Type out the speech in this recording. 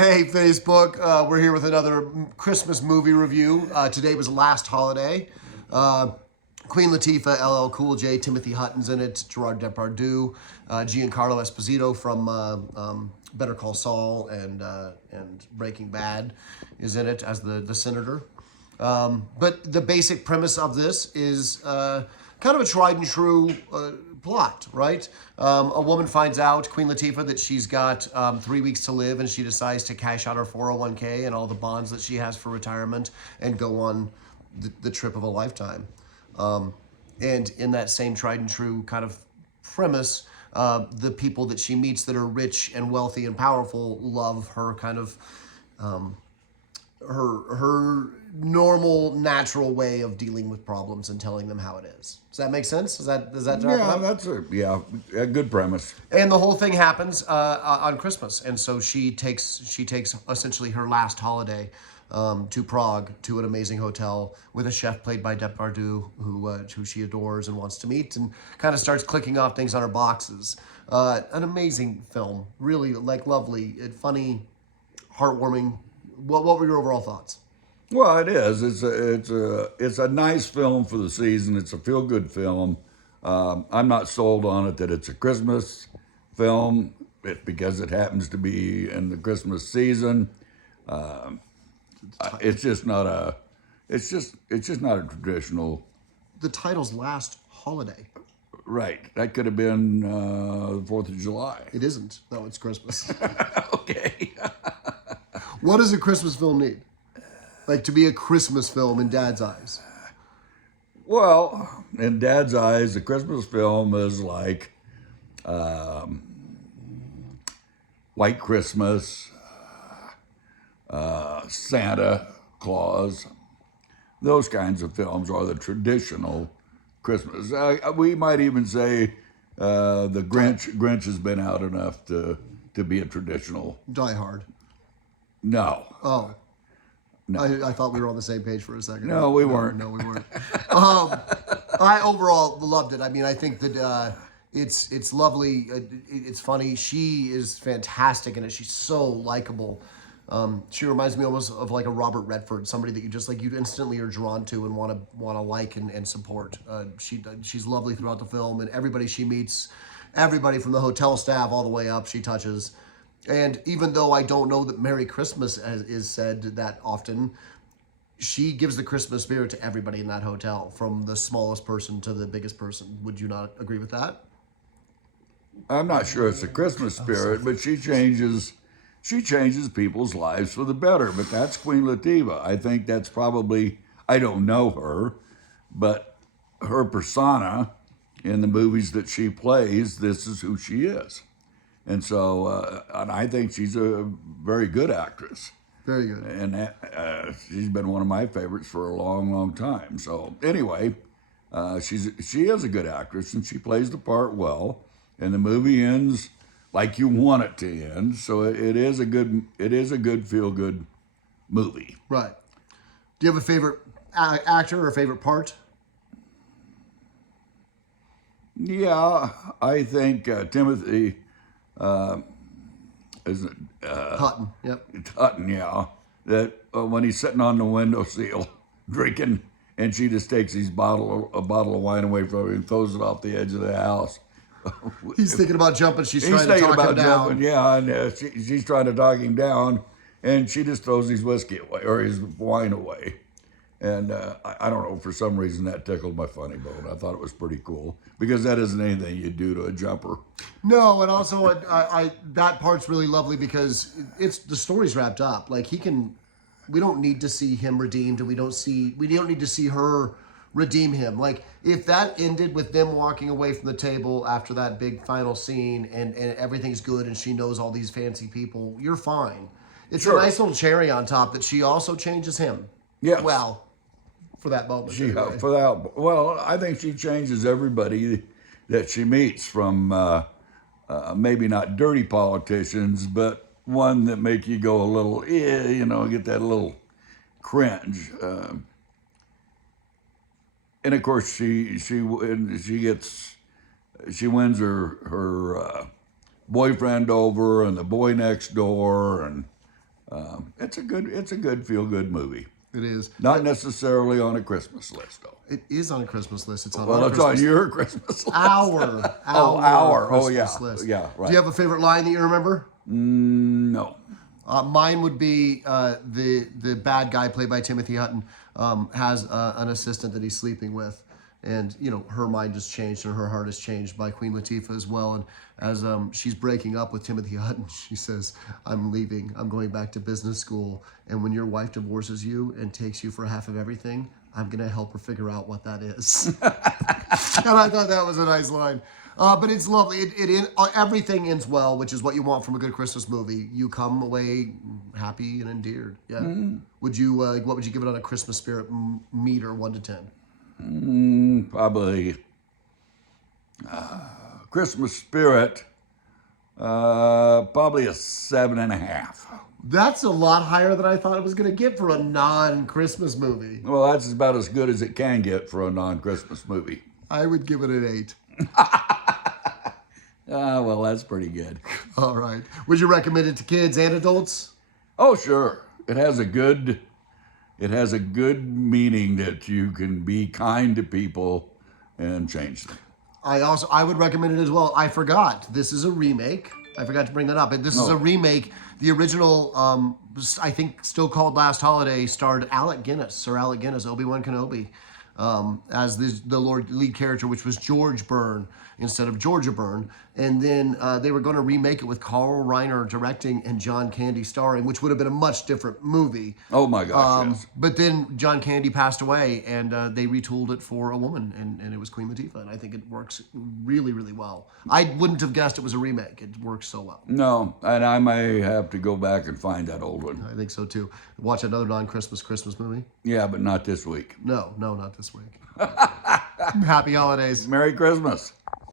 Hey, Facebook. We're here with another Christmas movie review. Today was Last Holiday. Uh, Queen Latifah, LL Cool J, Timothy Hutton's in it, Gerard Depardieu, Giancarlo Esposito from Better Call Saul and Breaking Bad is in it as the senator. But the basic premise of this is kind of a tried and true plot, right? A woman finds out, Queen Latifah, that she's got 3 weeks to live, and she decides to cash out her 401k and all the bonds that she has for retirement and go on the trip of a lifetime. And in that same tried and true kind of premise, the people that she meets that are rich and wealthy and powerful love her kind of her normal, natural way of dealing with problems and telling them how it is. Does that make sense? Does that wrap it Yeah, up? that's a good premise. And the whole thing happens on Christmas, and so she takes essentially her last holiday to Prague to an amazing hotel with a chef played by Depardieu who she adores and wants to meet, and kind of starts clicking off things on her boxes. An amazing film, really lovely, funny, heartwarming. What were your overall thoughts? Well, it is. It's a nice film for the season. It's a feel good film. I'm not sold on it that it's a Christmas film. Because it happens to be in the Christmas season. It's just not a. It's just not a traditional. The title's Last Holiday. Right. That could have been the 4th of July. It isn't. No, it's Christmas. Okay. What does a Christmas film need? Like to be a Christmas film in Dad's eyes? Well, in Dad's eyes, a Christmas film is like White Christmas, Santa Claus. Those kinds of films are the traditional Christmas. We might even say the Grinch has been out enough to be a traditional. Die Hard. No. Oh. No. I thought we were on the same page for a second. No, we weren't. No, we weren't. I overall loved it. I mean, I think that it's lovely. It's funny. She is fantastic in it. She's so likable. She reminds me almost of like a Robert Redford, somebody that you instantly are drawn to and want to like and support. She's lovely throughout the film, and everybody she meets, everybody from the hotel staff all the way up, she touches. And even though I don't know that Merry Christmas is said that often, she gives the Christmas spirit to everybody in that hotel, from the smallest person to the biggest person. Would you not agree with that? I'm not sure it's the Christmas spirit, but she changes people's lives for the better. But that's Queen Latifah. I think that's probably, I don't know her, but her persona in the movies that she plays, this is who she is. And so, and I think she's a very good actress. Very good. And she's been one of my favorites for a long, long time. So anyway, she is a good actress, and she plays the part well. And the movie ends like you want it to end. So it is a good feel good movie. Right. Do you have a favorite actor or a favorite part? Yeah, I think Timothy. Is it Hutton. Yep. Hutton? Yeah, that when he's sitting on the windowsill drinking, and she just takes a bottle of wine away from him and throws it off the edge of the house. He's thinking about jumping. She's He's trying to thinking talk about him down. jumping, yeah, and she's trying to talk him down, and she just throws his whiskey away or his wine away. And I don't know, for some reason that tickled my funny bone. I thought it was pretty cool because that isn't anything you do to a jumper. No, and also that part's really lovely because the story's wrapped up. Like we don't need to see him redeemed, and we don't need to see her redeem him. Like if that ended with them walking away from the table after that big final scene and everything's good and she knows all these fancy people, you're fine. It's Sure. a nice little cherry on top that she also changes him. Yes. Well, for that moment. Anyway. Well, I think she changes everybody that she meets, from maybe not dirty politicians, but one that make you go a little, get that little cringe. And of course, she wins her boyfriend over, and the boy next door, and It's a good feel good movie. It is. Not necessarily on a Christmas list though. It is on a Christmas list. It's on Well, our it's Christmas on your Christmas list. our yeah, Christmas list. yeah, right. Do you have a favorite line that you remember? No. Mine would be the bad guy played by Timothy Hutton has an assistant that he's sleeping with, and her mind has changed and her heart has changed by Queen Latifah as well. And as she's breaking up with Timothy Hutton, she says, "I'm leaving. I'm going back to business school. And when your wife divorces you and takes you for half of everything, I'm gonna help her figure out what that is." And I thought that was a nice line. But it's lovely. Everything ends well, which is what you want from a good Christmas movie. You come away happy and endeared. Yeah. Would you? What would you give it on a Christmas spirit meter, 1 to 10? Probably Christmas spirit. Probably a 7.5. That's a lot higher than I thought it was going to get for a non-Christmas movie. Well, that's about as good as it can get for a non-Christmas movie. I would give it an 8. Well, that's pretty good. All right. Would you recommend it to kids and adults? Oh, sure. It has a good meaning that you can be kind to people and change them. I would recommend it as well. I forgot. This is a remake. I forgot to bring that up. And this is a remake. The original, I think, still called Last Holiday, starred Alec Guinness, Obi-Wan Kenobi, as the lead character, which was George Byrne instead of Georgia Byrne. And then they were going to remake it with Carl Reiner directing and John Candy starring, which would have been a much different movie. Oh my gosh! Yes. But then John Candy passed away, and they retooled it for a woman, and it was Queen Latifah. And I think it works really, really well. I wouldn't have guessed it was a remake. It works so well. No, and I may have to go back and find that old one. I think so too. Watch another non-Christmas Christmas movie? Yeah, but not this week. No, not this week. Happy holidays. Merry Christmas.